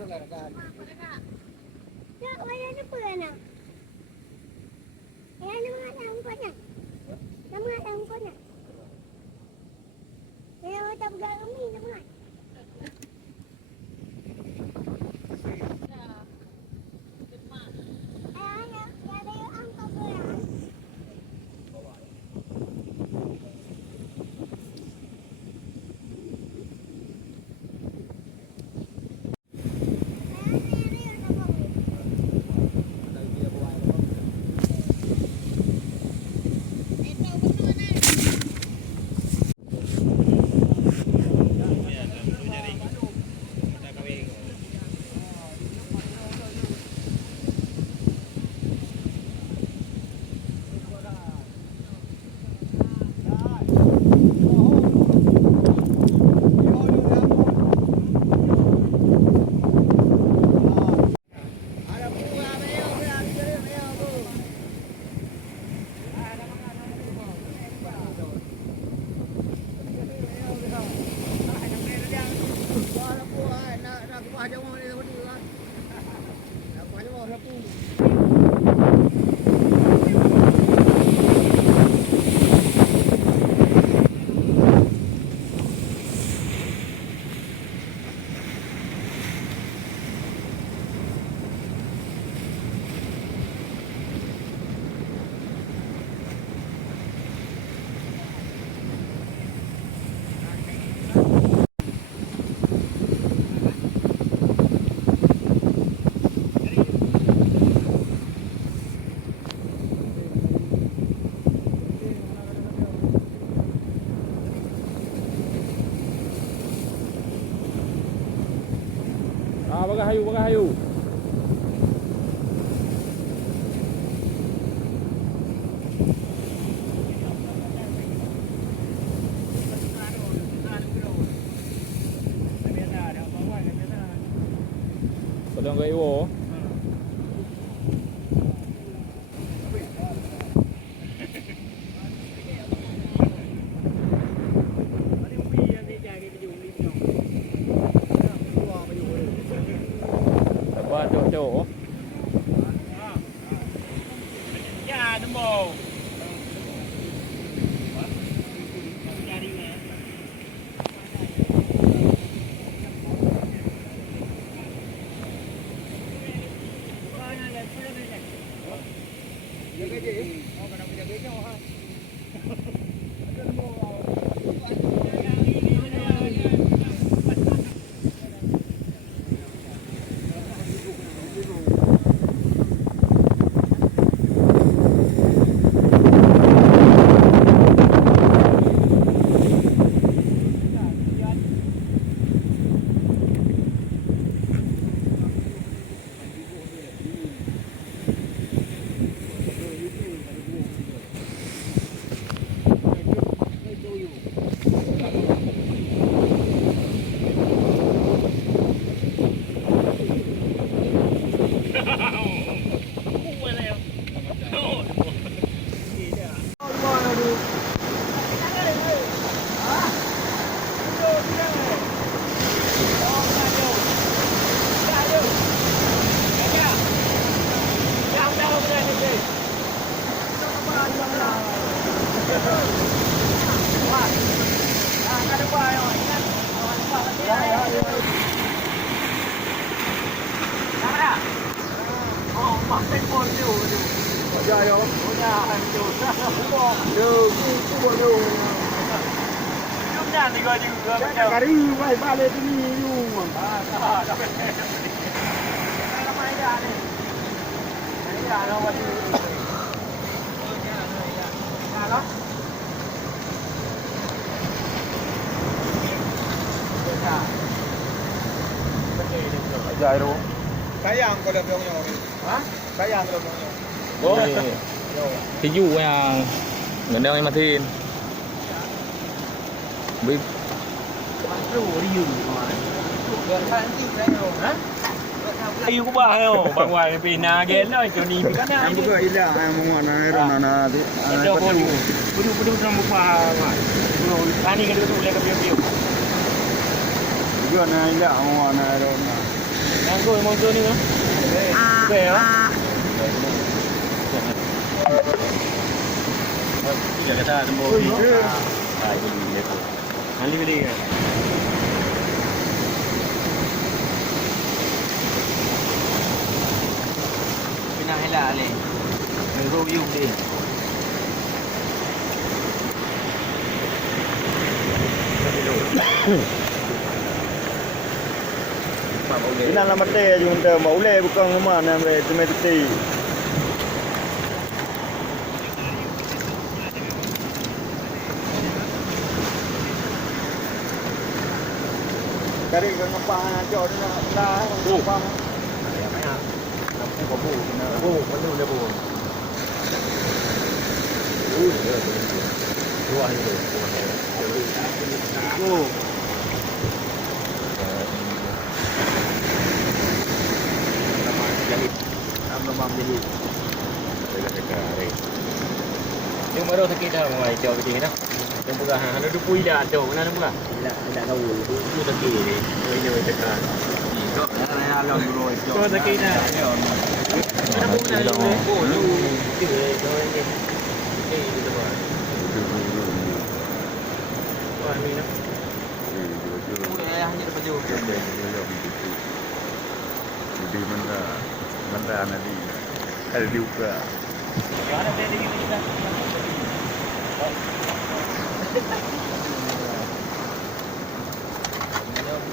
Ya, mana lupa nak? Yang nama ada umpannya. Nama ada umpannya. Yang tak bergaram ni nama. Pakai hayu, pakai hayu. Pedang ke Iwo. Chỗ nhà nó mồ Jairo. Sayang kau dah punya orang. Ha? Sayang kau dah punya. Oh. Thì dụ à gần đây mà thì bị yêu của bà không? Bà ngoài vì na gen đó, chỗ này bị cắt Yang buka ilah yang menguana nana tu. Ada bodoh sama bà ngoài. Tani kan itu boleh ke biu-biu. Juga na ilah menguana nana. Anggur motor ni kan? Okey ya. Tidak kata tembok ni. Ah, ini dia tu. Mali beli kan? Pinang helak ni. Nero you ni. Ina la mate junta maule bukan mana amre temeti. Kari kan ngapa aja na ngapa. Ya mai ah. Lampu babu kena. Oh, mana dia babu. Dua hari tu. Oh. Mam jadi. Saya cakap hari. Yang baru sakit dah mai jauh begini dah. Yang pegah ada dupui dah tu. Mana ada pegah? Tidak tahu. Itu sakit ni. Ini cakap. Kau nak lawan dulu. Kau sakit dah. Mana pun dah lu. Oh, lu. Itu kau ni. Eh, itu apa? Wah, ni nak. Hanya dapat jauh. Di mana nanti ada juga. Ada dia ni kita.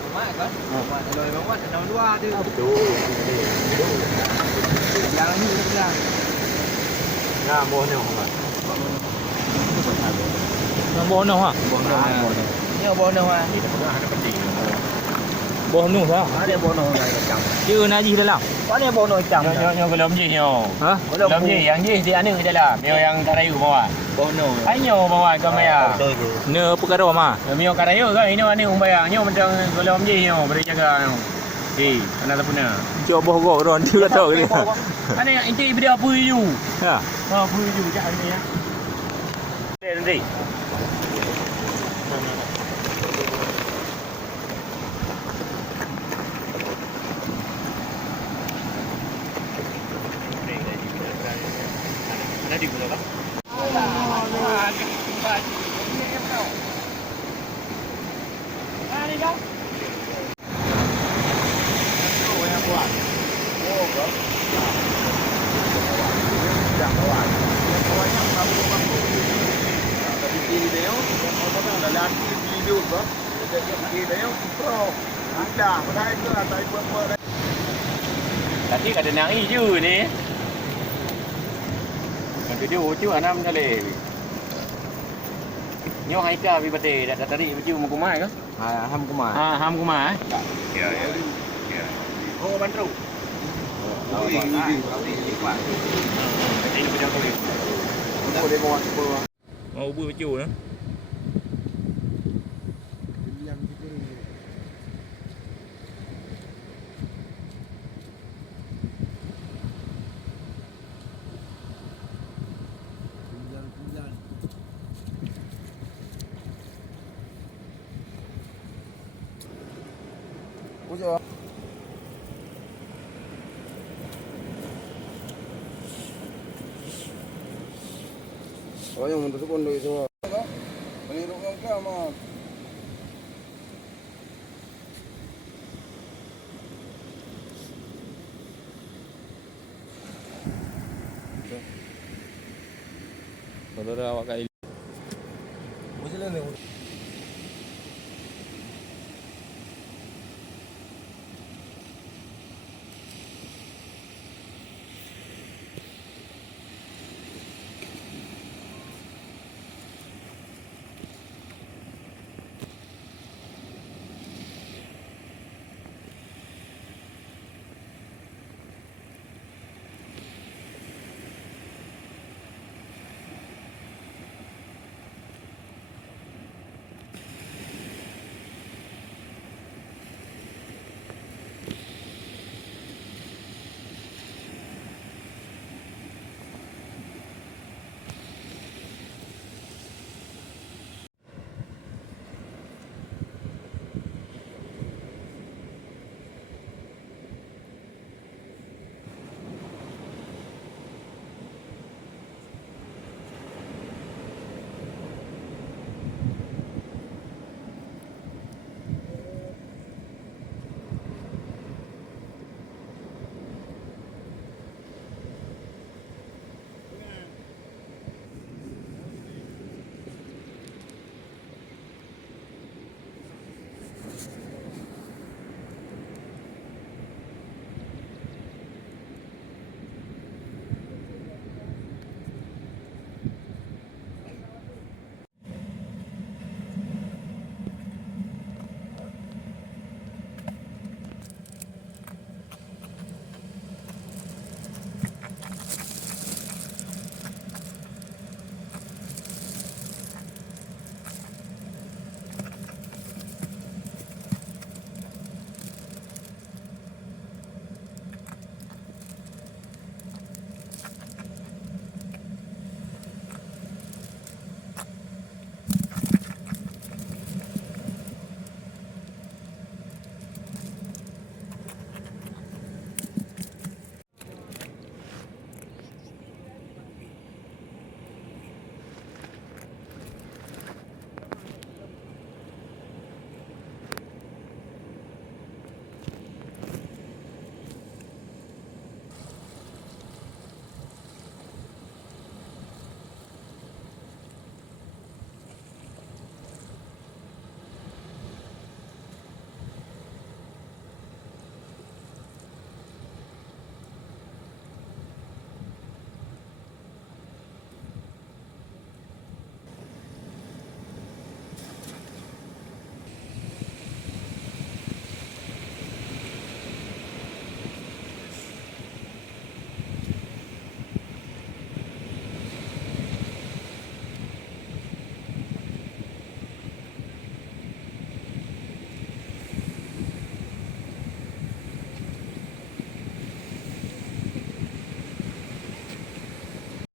Mak kan? Mak kalau rawat ada dua tu. Betul. Yang ni bilang. Nah, bono mak. Bono ha. Ni bono ah. Ni tak pernah ada penting. Bono ha. Ada bono yang macam. Chưa na gì dalam? Ada bono macam. Nyo belum je nyo. Ha? Belum je yang je di anu dalam. Nyo yang karayu bawa. Bono. Ai nyo bawa ke maya. Ne perkara ma. Nyo karayu ke ini anu bayang. Nyo macam belum je nyo beri jaga nyo. Di, mana tak punya. Coba gok ron chưa tahu dia. Ana yang inti beri apa you? Ha. Apa you jak ni ya. Nanti. Ada di gula tak? Tadi ada nari je ni. Nanti dia ucu anam kali. Nyo haika bi bate dah tadi ucu mau kumai ke? Ham kumai. Ham kumai. Ya. Oh bantru. Mau ubu ucu ya. Oh, yang untuk kondo itu. Meliru yang kiamat. Saudara awak kali. Mesti lah ni.